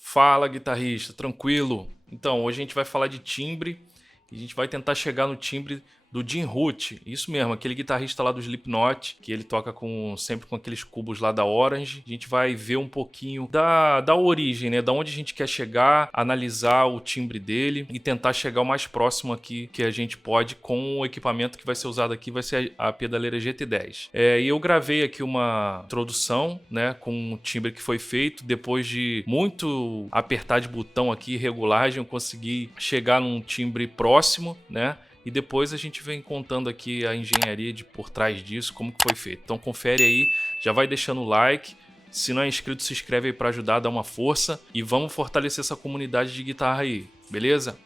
Fala, guitarrista, tranquilo? Então, hoje a gente vai falar de timbre e a gente vai tentar chegar no timbre do Jim Root. Isso mesmo, aquele guitarrista lá do Slipknot, que ele toca sempre com aqueles cubos lá da Orange. A gente vai ver um pouquinho da origem, né? Da onde a gente quer chegar, analisar o timbre dele e tentar chegar o mais próximo aqui que a gente pode com o equipamento que vai ser usado aqui, vai ser a pedaleira GT10. E eu gravei aqui uma introdução, né? Com o timbre que foi feito. Depois de muito apertar de botão aqui, regulagem, eu consegui chegar num timbre próximo, né? E depois a gente vem contando aqui a engenharia por trás disso, como que foi feito. Então confere aí, já vai deixando o like. Se não é inscrito, se inscreve aí para ajudar, dá uma força. E vamos fortalecer essa comunidade de guitarra aí, beleza?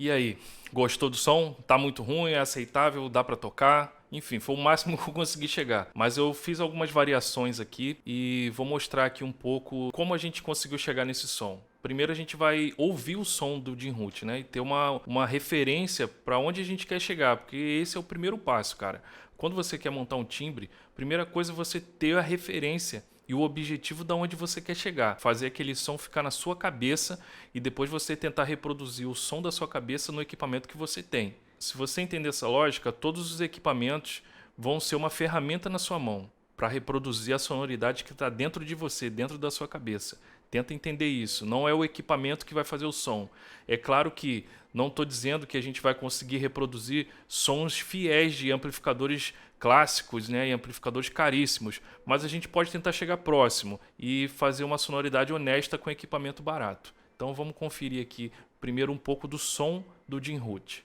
E aí, gostou do som? Tá muito ruim, é aceitável, dá pra tocar? Enfim, foi o máximo que eu consegui chegar. Mas eu fiz algumas variações aqui e vou mostrar aqui um pouco como a gente conseguiu chegar nesse som. Primeiro a gente vai ouvir o som do Jim Root, né? E ter uma referência para onde a gente quer chegar, porque esse é o primeiro passo, cara. Quando você quer montar um timbre, primeira coisa é você ter a referência e o objetivo da onde você quer chegar. Fazer aquele som ficar na sua cabeça e depois você tentar reproduzir o som da sua cabeça no equipamento que você tem. Se você entender essa lógica, todos os equipamentos vão ser uma ferramenta na sua mão para reproduzir a sonoridade que está dentro de você, dentro da sua cabeça. Tenta entender isso. Não é o equipamento que vai fazer o som. É claro que não estou dizendo que a gente vai conseguir reproduzir sons fiéis de amplificadores clássicos, né, e amplificadores caríssimos, mas a gente pode tentar chegar próximo e fazer uma sonoridade honesta com equipamento barato. Então vamos conferir aqui primeiro um pouco do som do Jim Root.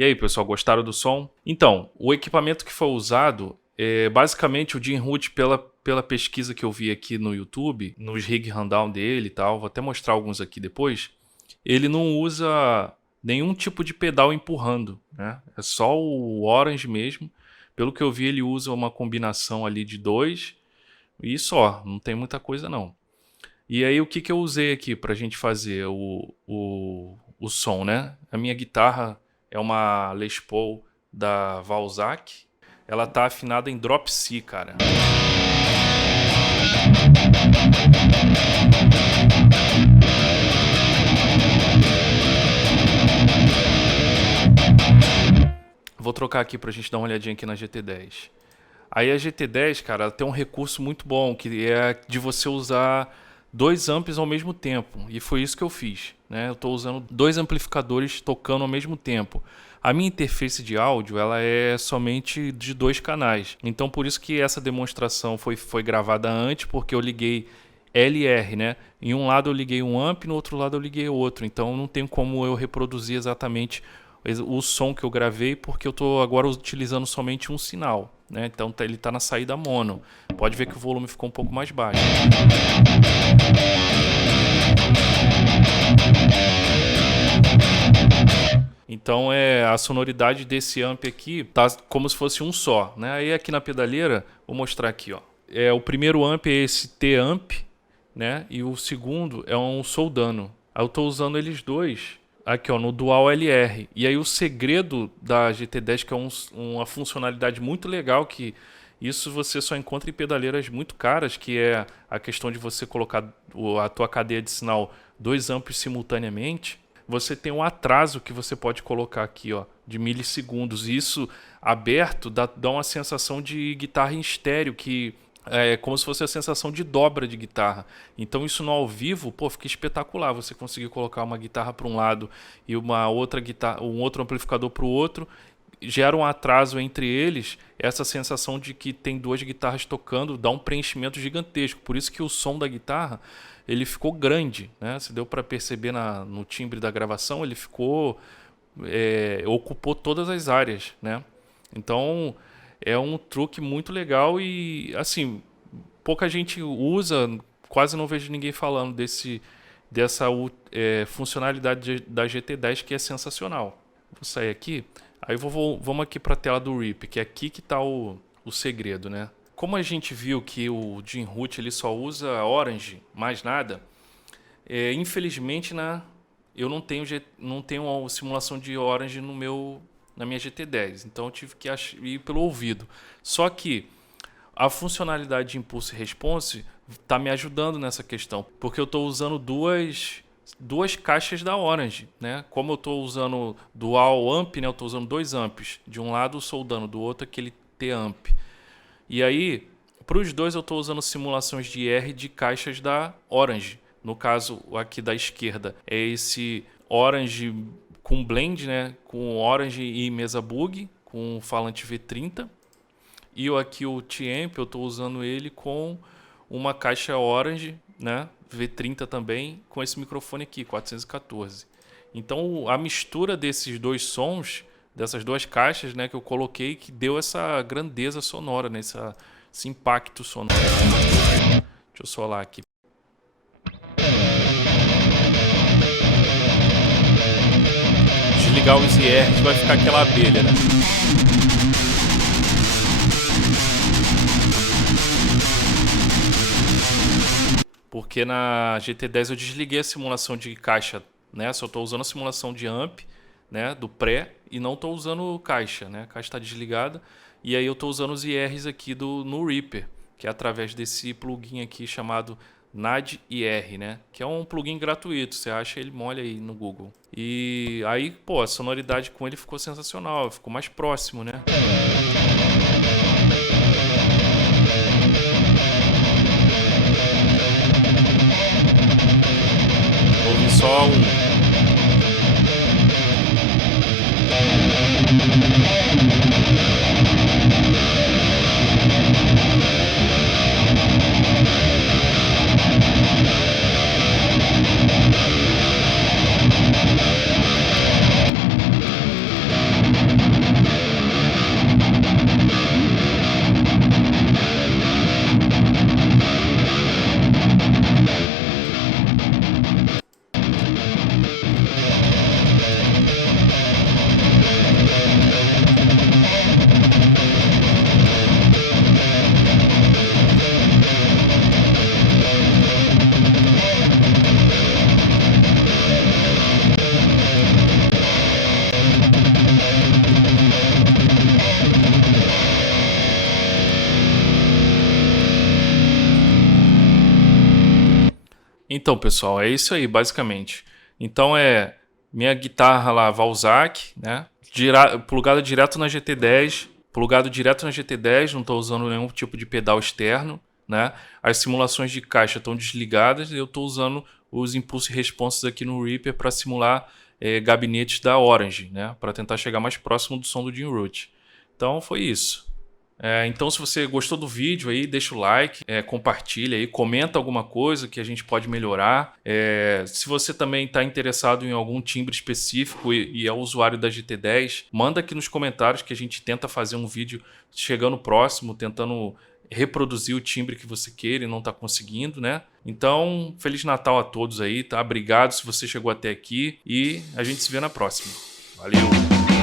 E aí, pessoal, gostaram do som? Então, o equipamento que foi usado, basicamente o Jim Root, pela pesquisa que eu vi aqui no YouTube, nos rig rundown dele e tal, vou até mostrar alguns aqui depois, ele não usa nenhum tipo de pedal empurrando, né? É só o Orange mesmo. Pelo que eu vi, ele usa uma combinação ali de dois e só, não tem muita coisa não. E aí o que eu usei aqui pra gente fazer o som, né? A minha guitarra é uma Les Paul da Valzac. Ela tá afinada em Drop C, cara. Vou trocar aqui pra gente dar uma olhadinha aqui na GT10. Aí a GT10, cara, ela tem um recurso muito bom, que é de você usar dois amps ao mesmo tempo. E foi isso que eu fiz, né? Eu estou usando dois amplificadores tocando ao mesmo tempo. A minha interface de áudio, ela é somente de 2 canais. Então por isso que essa demonstração foi gravada antes, porque eu liguei LR, né? Em um lado eu liguei um amp, no outro lado eu liguei outro. Então não tem como eu reproduzir exatamente o som que eu gravei, porque eu estou agora utilizando somente um sinal, né? Então ele está na saída mono. Pode ver que o volume ficou um pouco mais baixo. Então a sonoridade desse amp aqui tá como se fosse um só, né? Aí aqui na pedaleira, vou mostrar aqui, ó. O primeiro amp é esse T-amp, né? E o segundo é um Soldano. Aí eu estou usando eles dois aqui, ó, no Dual LR. E aí o segredo da GT10, que é uma funcionalidade muito legal, que isso você só encontra em pedaleiras muito caras, que é a questão de você colocar a tua cadeia de sinal 2 amps simultaneamente. Você tem um atraso que você pode colocar aqui, ó, de milissegundos. Isso aberto dá uma sensação de guitarra em estéreo, que é como se fosse a sensação de dobra de guitarra. Então isso no ao vivo, pô, fica espetacular. Você conseguir colocar uma guitarra para um lado e uma outra guitarra, um outro amplificador para o outro, gera um atraso entre eles. Essa sensação de que tem duas guitarras tocando dá um preenchimento gigantesco. Por isso que o som da guitarra ele ficou grande, né? Se deu para perceber no timbre da gravação, ele ficou ocupou todas as áreas, né? Então é um truque muito legal e, assim, pouca gente usa, quase não vejo ninguém falando dessa funcionalidade da GT10, que é sensacional. Vou sair aqui, aí vamos aqui para a tela do RIP, que é aqui que está o segredo, né? Como a gente viu que o Jim Root ele só usa Orange, mais nada, infelizmente eu não tenho uma simulação de Orange na minha GT10, então eu tive que ir pelo ouvido. Só que a funcionalidade de impulso e response está me ajudando nessa questão, porque eu estou usando duas caixas da Orange, né? Como eu estou usando dual amp, né? Eu estou usando 2 amps, de um lado o Soldano, do outro aquele T-amp. E aí, para os dois eu estou usando simulações de R de caixas da Orange. No caso aqui da esquerda é esse Orange com blend, né? Com Orange e mesa Bug, com falante V30. E aqui o T-amp eu estou usando ele com uma caixa Orange, né? V30 também, com esse microfone aqui, 414. Então a mistura desses dois sons, dessas duas caixas, né, que eu coloquei, que deu essa grandeza sonora, né, esse impacto sonoro. Deixa eu solar aqui. Desligar os IRs, vai ficar aquela abelha, né? Porque na GT10 eu desliguei a simulação de caixa, né? Só estou usando a simulação de amp, né, do pré, e não estou usando caixa, né? A caixa está desligada. E aí eu estou usando os IRs aqui no Reaper, que é através desse plugin aqui chamado NAD IR, né? Que é um plugin gratuito, você acha ele mole aí no Google. E aí, pô, a sonoridade com ele ficou sensacional, ficou mais próximo, né? Ouvi só um. Então, pessoal, é isso aí, basicamente. Então é minha guitarra lá, Valzac, né? Plugado direto na GT10, não estou usando nenhum tipo de pedal externo, né? As simulações de caixa estão desligadas e eu estou usando os impulse responses aqui no Reaper para simular gabinetes da Orange, né? Para tentar chegar mais próximo do som do Jim Root. Então foi isso. Então, se você gostou do vídeo aí, deixa o like, compartilha aí, comenta alguma coisa que a gente pode melhorar. Se você também está interessado em algum timbre específico e é usuário da GT10, manda aqui nos comentários que a gente tenta fazer um vídeo chegando próximo, tentando reproduzir o timbre que você queira e não está conseguindo, né? Então, Feliz Natal a todos aí, tá? Obrigado se você chegou até aqui e a gente se vê na próxima. Valeu!